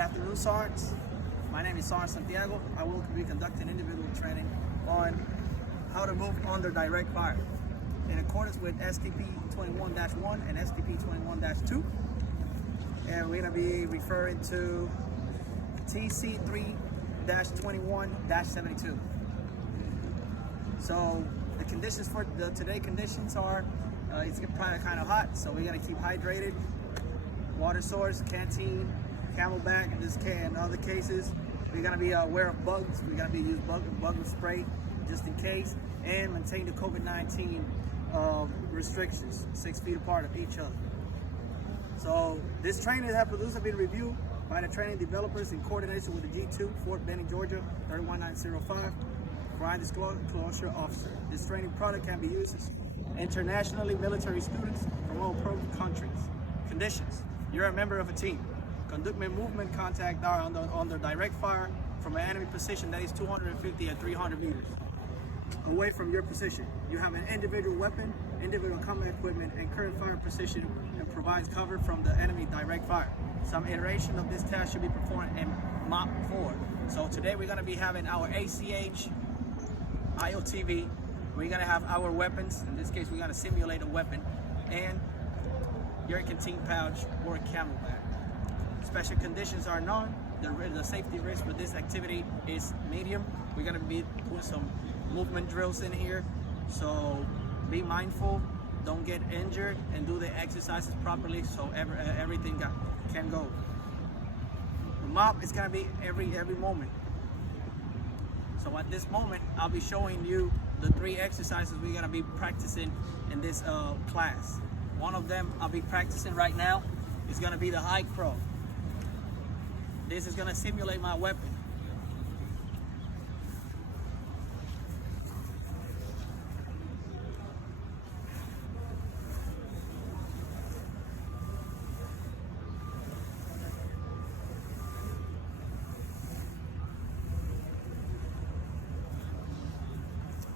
Good afternoon, Sergeants. My name is Spc Santiago. I will be conducting individual training on how to move under direct fire in accordance with STP 21-1 and STP 21-2. And we're going to be referring to TC 3-21-72. So the conditions for the today conditions are it's probably kind of hot, so we're going to keep hydrated. Water source, canteen, Camelback in this case. In other cases, we're going to be aware of bugs. We're going to be using bug spray just in case, and maintain the COVID-19 restrictions, 6 feet apart of each other. So this training has been reviewed by the training developers in coordination with the G2, Fort Benning, Georgia, 31905, Crime Disclosure Officer. This training product can be used internationally military students from all countries. Conditions: you're a member of a team. Conduct movement contact are under direct fire from an enemy position that is 250 and 300 meters away from your position. You have an individual weapon, individual combat equipment, and current fire position and provides cover from the enemy direct fire. Some iteration of this task should be performed in MOP 4. So today we're going to be having our ACH, IOTV. We're going to have our weapons. In this case, we're going to simulate a weapon, and your canteen pouch or Camelback. Special conditions are known. The safety risk for this activity is medium. We're going to be doing some movement drills in here, so be mindful, don't get injured, and do the exercises properly so everything can go. The MOP is going to be every moment. So at this moment, I'll be showing you the 3 exercises we're going to be practicing in this class. One of them I'll be practicing right now is going to be the high crow. This is going to simulate my weapon.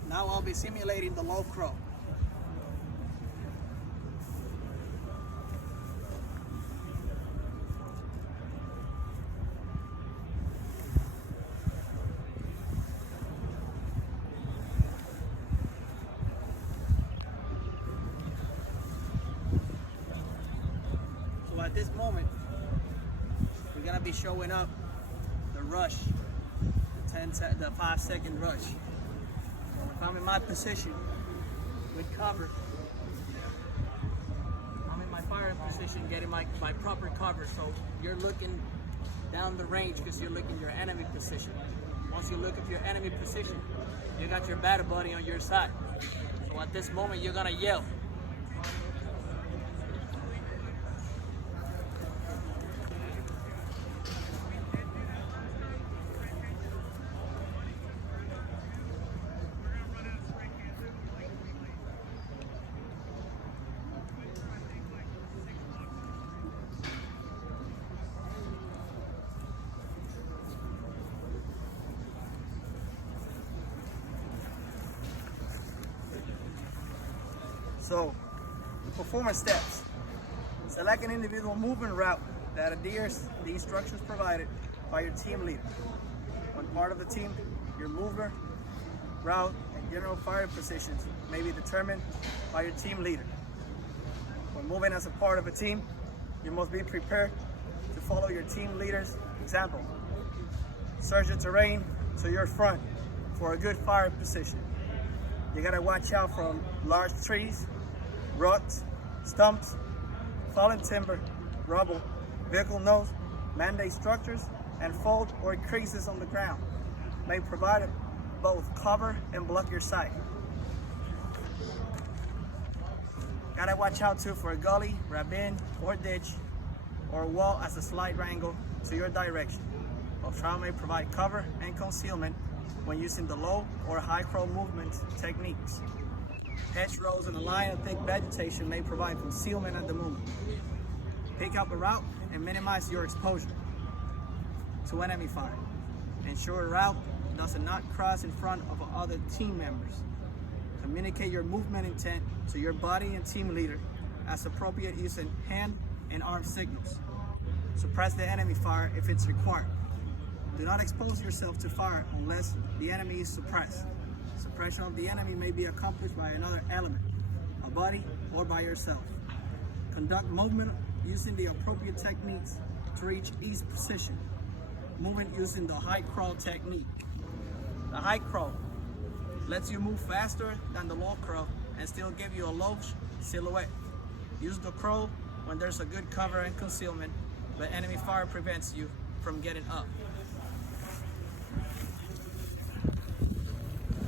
Now I'll be simulating the low crow. So at this moment, we're gonna be showing up the rush, the 5-second rush. If I'm in my position with cover, I'm in my firing position getting my proper cover. So you're looking down the range because you're looking your enemy position. Once you look at your enemy position, you got your battle buddy on your side. So at this moment, you're gonna yell. So, performance steps. Select an individual movement route that adheres to the instructions provided by your team leader. When part of the team, your movement route and general fire positions may be determined by your team leader. When moving as a part of a team, you must be prepared to follow your team leader's example. Search the terrain to your front for a good fire position. You gotta watch out from large trees, rocks, stumps, fallen timber, rubble, vehicle nose, man-made structures, and fold or creases on the ground may provide both cover and block your sight. Gotta watch out too for a gully, ravine, or ditch, or a wall as a slight angle to your direction. Both trial may provide cover and concealment when using the low or high crow movement techniques. Hedgerows and a line of thick vegetation may provide concealment at the moment. Pick up a route and minimize your exposure to enemy fire. Ensure a route does not cross in front of other team members. Communicate your movement intent to your body and team leader as appropriate using hand and arm signals. Suppress the enemy fire if it's required. Do not expose yourself to fire unless the enemy is suppressed. Suppression of the enemy may be accomplished by another element, a buddy, or by yourself. Conduct movement using the appropriate techniques to reach each position. Movement using the high crawl technique. The high crawl lets you move faster than the low crawl and still give you a low silhouette. Use the crawl when there's a good cover and concealment, but enemy fire prevents you from getting up.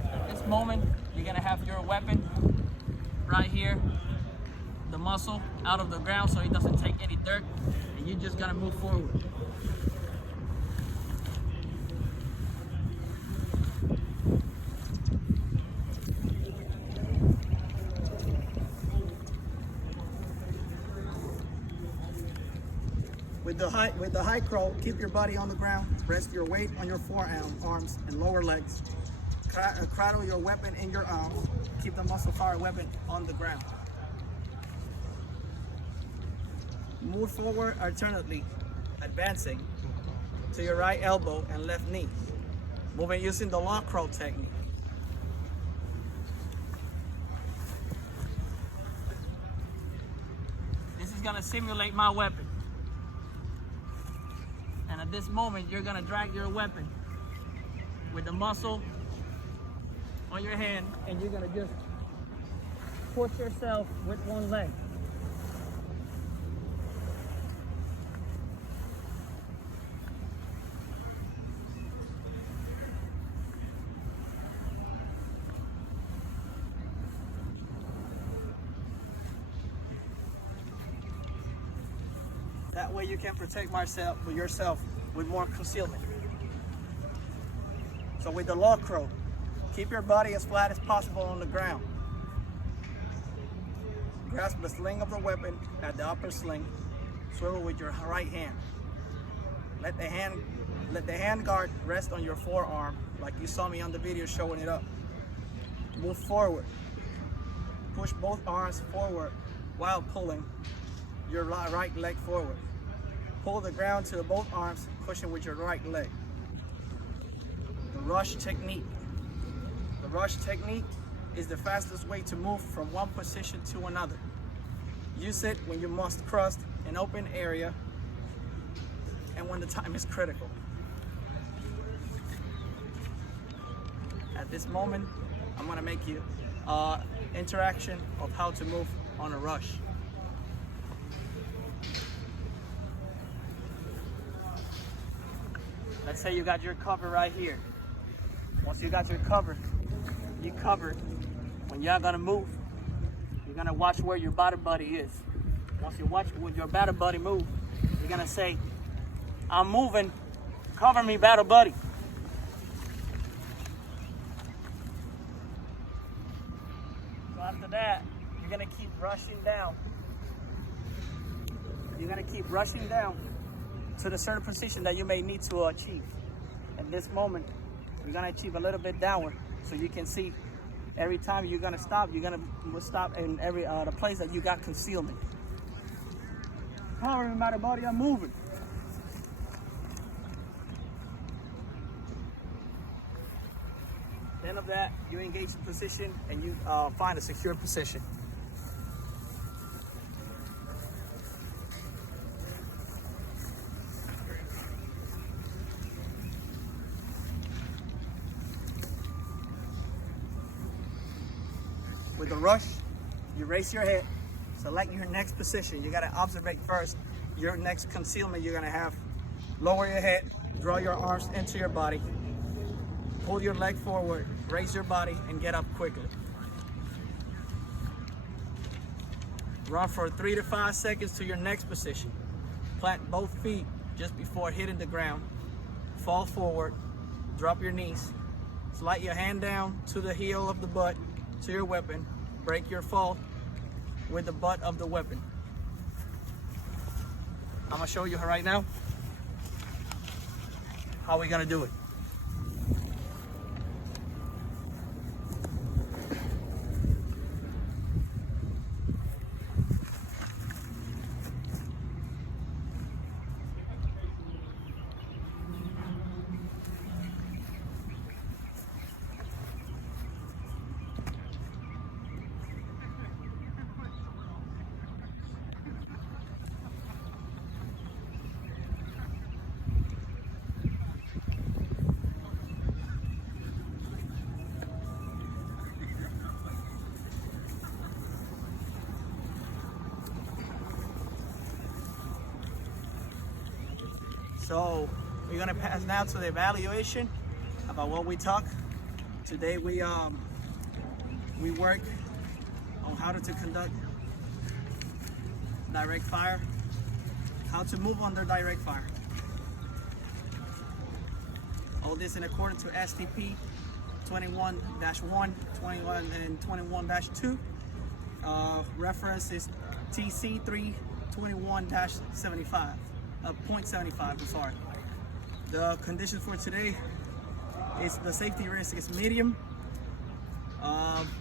At this moment, you're gonna have your weapon right here, the muzzle out of the ground so it doesn't take any dirt, and you're just gonna move forward. With the high crawl, keep your body on the ground, rest your weight on your forearms and lower legs. Cradle your weapon in your arms, keep the muzzle fire weapon on the ground. Move forward alternately, advancing to your right elbow and left knee. Moving using the lock crawl technique. This is gonna simulate my weapon. And at this moment, you're gonna drag your weapon with the muzzle on your hand, and you're gonna just push yourself with one leg. That way you can protect yourself with more concealment. So with the lock crawl, keep your body as flat as possible on the ground. Grasp the sling of the weapon at the upper sling. Swivel with your right hand. Let the hand guard rest on your forearm like you saw me on the video showing it up. Move forward. Push both arms forward while pulling your right leg forward. Pull the ground to both arms, pushing with your right leg. The rush technique. The rush technique is the fastest way to move from one position to another. Use it when you must cross an open area and when the time is critical. At this moment, I'm gonna make you interaction of how to move on a rush. Let's say you got your cover right here. Once you got your cover, you covered. When you're gonna move, you're gonna watch where your battle buddy is. Once you watch when your battle buddy move, you're gonna say, I'm moving, cover me, battle buddy. So after that, you're gonna keep rushing down. You're gonna keep rushing down to the certain position that you may need to achieve. At this moment, you're gonna achieve a little bit downward, so you can see every time you're gonna stop in every the place that you got concealment. Cover me, my body, I'm moving. Then of that, you engage the position and you find a secure position. With the rush, you raise your head, select your next position. You gotta observe first your next concealment you're gonna have. Lower your head, draw your arms into your body, pull your leg forward, raise your body, and get up quickly. Run for 3 to 5 seconds to your next position. Plant both feet just before hitting the ground. Fall forward, drop your knees, slide your hand down to the heel of the butt to your weapon. Break your fall with the butt of the weapon. I'm gonna show you right now how we're gonna do it. So we're gonna pass now to the evaluation about what we talk. Today we work on how to conduct direct fire, how to move under direct fire. All this in accordance to STP 21-1, 21 and 21-2. Reference is TC 321-75, 0.75, I'm sorry. The conditions for today is the safety risk is medium.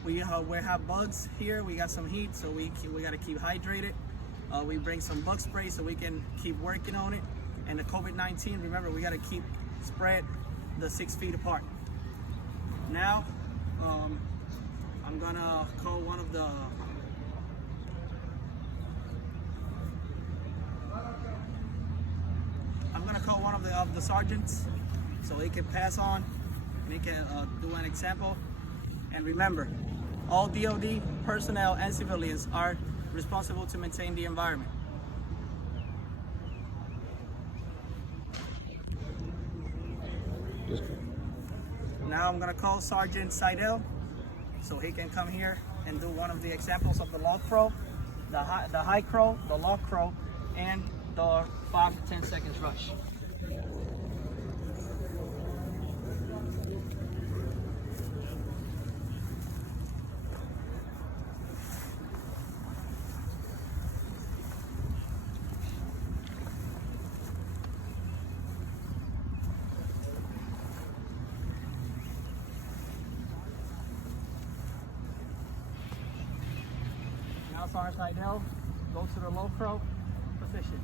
We have bugs here. We got some heat, so we got to keep hydrated. We bring some bug spray so we can keep working on it. And the COVID-19, remember, we got to keep spread the 6 feet apart. Now, I'm gonna call one of the sergeants so he can pass on and he can do an example. And remember, all DoD personnel and civilians are responsible to maintain the environment. Now I'm gonna call Sergeant Seidel so he can come here and do one of the examples of the log throw, the high crow, the log throw, and the 5 to 10 seconds rush. Now Sergeant Seidel, go to the low throw position.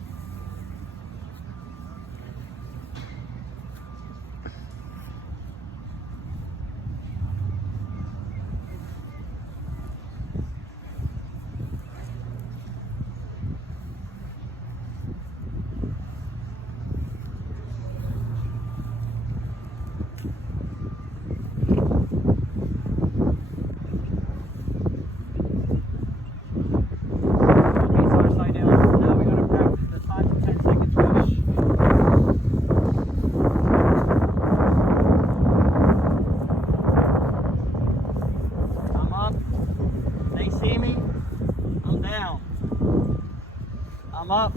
I'm up.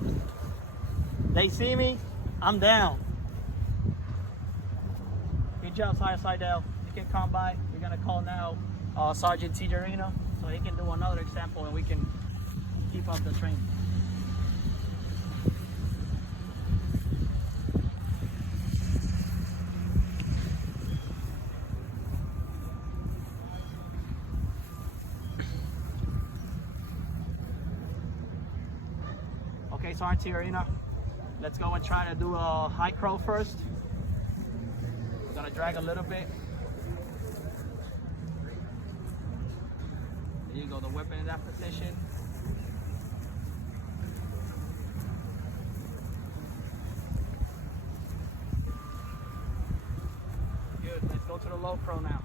They see me, I'm down. Good job, Sergeant Seidel. You can come by. We're gonna call now Sergeant Tijerino so he can do another example and we can keep up the training. Okay, Sergeant Tijerino, let's go and try to do a high crow first. We're gonna drag a little bit. There you go, the weapon in that position. Good, let's go to the low crow now.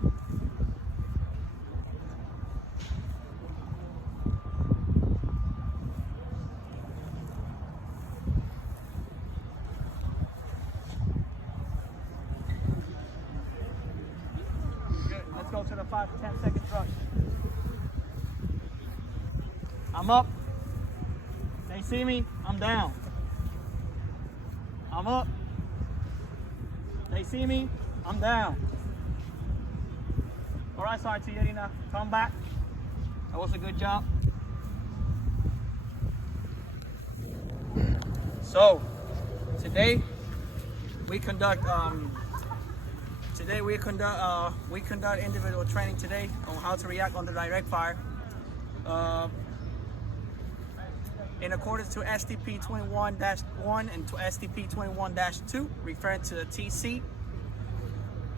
Go to the 5 to 10 seconds rush. I'm up. They see me, I'm down. I'm up. They see me, I'm down. All right, Sergeant Tijerino, come back. That was a good job. So, today we conduct individual training today on how to react under direct fire. In accordance to STP 21-1 and to STP 21-2, referring to the TC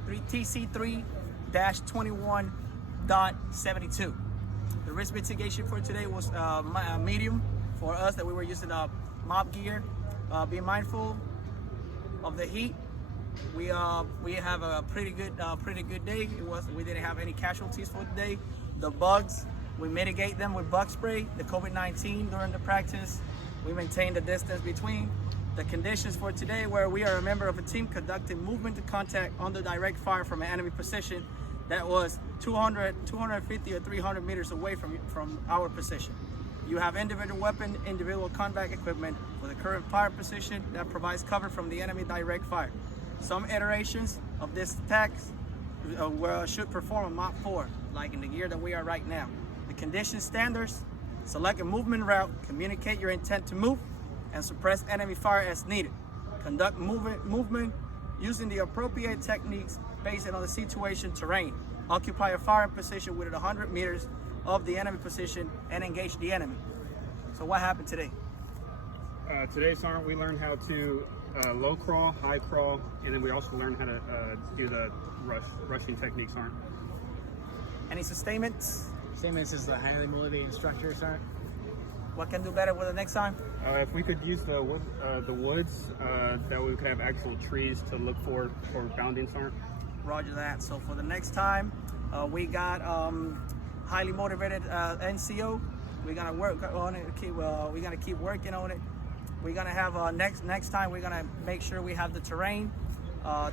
321.72. The risk mitigation for today was medium for us, that we were using mob gear. Be mindful of the heat. We have a pretty good day. We didn't have any casualties for the day. The bugs, we mitigate them with bug spray. The COVID-19 during the practice, we maintain the distance between. The conditions for today where we are a member of a team conducting movement to contact under direct fire from an enemy position that was 200, 250 or 300 meters away from our position. You have individual weapon, individual combat equipment for the current fire position that provides cover from the enemy direct fire. Some iterations of this attack should perform a Mach 4, like in the gear that we are right now. The condition standards: select a movement route, communicate your intent to move, and suppress enemy fire as needed. Conduct movement using the appropriate techniques based on the situation terrain. Occupy a firing position within 100 meters of the enemy position and engage the enemy. So what happened today? Today, Sergeant, we learned how to low crawl, high crawl, and then we also learned how to do the rushing technique, Sergeant. Any sustainments? Statements is the highly motivated instructor, Sergeant. What can do better with the next time? If we could use the woods, that we could have actual trees to look for bounding, Sergeant. Roger that. So for the next time, we got highly motivated NCO. We're gonna work on it. We're gonna keep working on it. We're gonna have next time. We're gonna make sure we have the terrain.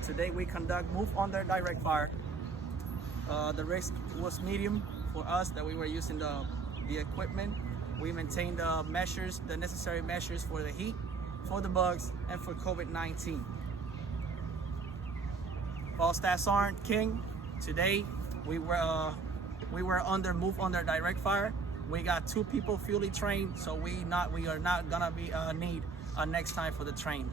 Today we conduct move under direct fire. The risk was medium for us that we were using the equipment. We maintained the necessary measures for the heat, for the bugs, and for COVID-19. All Staff Sergeant King. Today we were under direct fire. We got 2 people fully trained, so we are not gonna be need next time for the train.